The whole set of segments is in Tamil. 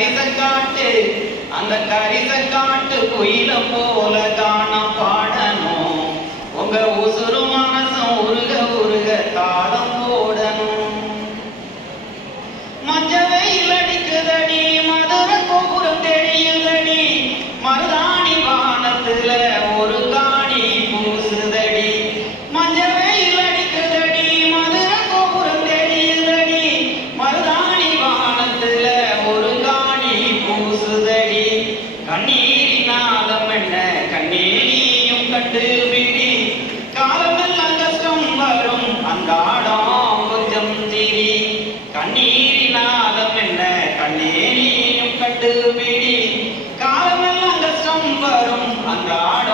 கரிசங்காட்டு அந்த கரிசங்காட்டு காட்டு போல கண்ணீரினாலும் என்ன? கண்ணேரியும் கண்டு விடி காலமெல்லாம் கஷ்டம் வரும். அன்றாடம்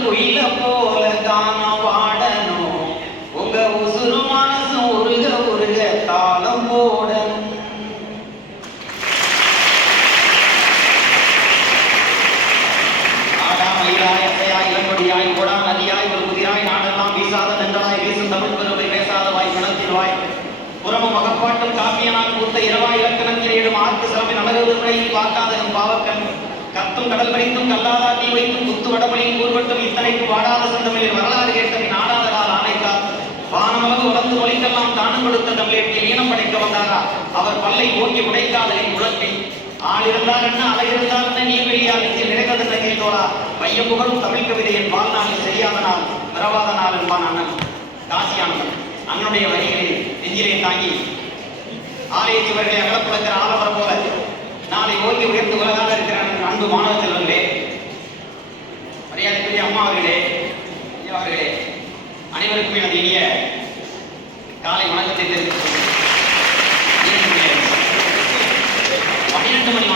குயில போல காண பாடணும் உங்க உசுறு மனசு உருக உருக தாளம் போடணும். இளம்படியாய் நதியாய் ஒரு குதிராய் நாடெல்லாம் வீசாத நன்றாய் வீசும் தமிழ் பெருமை பேசாத வாய் மனத்தின் வாய் புறமும் பூத்த இரவாய் இலக்கணத்தில் ஏடும் ஆர்க்கு சிறப்பின் அழகு முறையில் பார்க்காத நம் பாவக்கண் கத்தும் கடல் படித்தும் கல்லாதா தீ கூறுபட்டும் இத்தனைக்கு வாடாத செந்தமிழில் வரலாறு கேட்டபின் நாடாத கால ஆணைக்கா. வானமளவு வளர்ந்து மொழிக்கெல்லாம் தானம் கொடுத்த தமிழேட்டில் ஈனம் படைக்க வந்தாரா? அவர் பல்லை ஓங்கி உடைக்காதலின் குழந்தை ஆள் இருந்தார் என்ன அலை இருந்தார் என்ன நீர் வெளியா நெஞ்சில் நிறைந்தது நகையில் தோழா. புகழும் தமிழ் கவிதை என் வாழ்நாளில் செய்யாத நாள் பிறவாத நாள் என்பான் அண்ணன். காசியானவன் அண்ணனுடைய வரிகளில் நெஞ்சிலே தாங்கி ஆலய சுவர்களை அகலப்புலக்கிற ஆலமரம் போல நாளை ஓங்கி உயர்ந்து உலகாக இருக்கிற அன்பு மாணவ பெரியம்மா அவர்களே அனைவருக்கும் எனது இனிய காலை வணக்கத்தை தெரிவித்துக் பன்னிரண்டு மணி